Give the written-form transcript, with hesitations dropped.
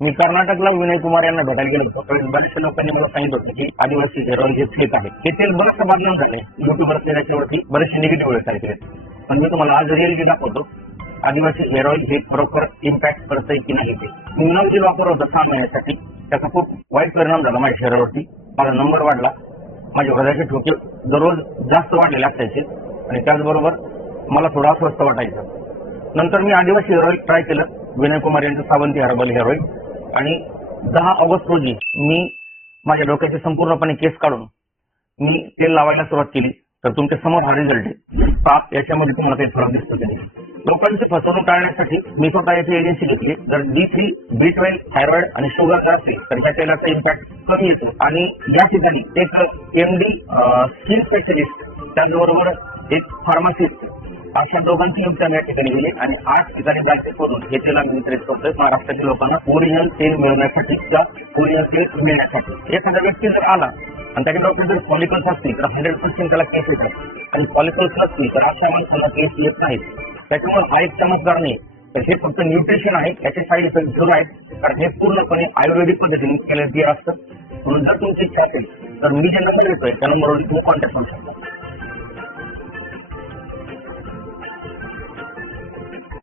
मी कर्नाटकला विनय कुमार यांना भेटायला गेलो होतो. कारण बऱ्याचशा लोकांनी मला सांगितलं होतं की आदिवासी हेअर ऑइल हे फेक आहे. हे तेल बरंचसं बदनाम झालंय. युट्यूबवर त्याच्यावरती बरेचसे निगेटिव्ह वेळेस आले. पण मी तुम्हाला आज रिअलिटी दाखवतो. आदिवासी हेअर ऑइल हे खरोखर इम्पॅक्ट करतंय की नाही ते. मी नवजील वापर होता 6 महिन्यासाठी. त्याचा खूप वाईट परिणाम झाला माझ्या शरीरावरती. माझा नंबर वाढला. माझे हृदयाचे ठोके दररोज जास्त वाढलेले असायचे आणि त्याचबरोबर मला थोडं अस्वस्थ वाटायचं. नंतर मी आदिवासी हेअर ऑइल ट्राय केलं. विनय कुमार यांचं सावंती हर्बल हेअर ऑइल आणि 10 ऑगस्ट रोजी मी माझ्या डोक्याचे संपूर्णपणे केस काढून मी तेल लावायला सुरुवात केली. तर तुमच्या समोर हा रिझल्ट आहे. याच्यामध्ये तुम्हाला काही फरक दिसतो की नाही. लोकांची फसवणूक टाळण्यासाठी मी स्वतः याची एजन्सी घेतली. जर D3, B12, थायरॉइड आणि शुगर असेल तर ह्या तेलाचा इम्पॅक्ट कमी येतो. आणि या ठिकाणी एक MD स्किन स्पेशलिस्ट त्याचबरोबर एक फार्मासिस्ट अशा दोघांची योगदान या ठिकाणी दिले आणि 8 ठिकाणी बँकेकडून हे तेल आम्ही वितरित करतोय महाराष्ट्रातील लोकांना ओरिजिनल तेल मिळवण्यासाठी किंवा ओरिजिनल तेल मिळण्यासाठी. एखादा व्यक्ती जर आला आणि त्याच्या डॉक्टर जर पॉलिकल्स असतील तर 100% त्याला केस येतात आणि पॉलिकल्स नसतील तर अशा माणसाला केस येत नाहीत. त्याच्यामुळे हा एक चमत्कार नाही तर हे फक्त न्यूट्रिशन आहे. त्याचे साईड इफेक्ट सुरू आहेत कारण हे पूर्णपणे आयुर्वेदिक पद्धतीने केलं असतं. म्हणून जर तुमची इच्छा असेल तर मी जे नंबर देतोय त्या नंबरवर तुम्ही कॉन्टॅक्ट करू शकता.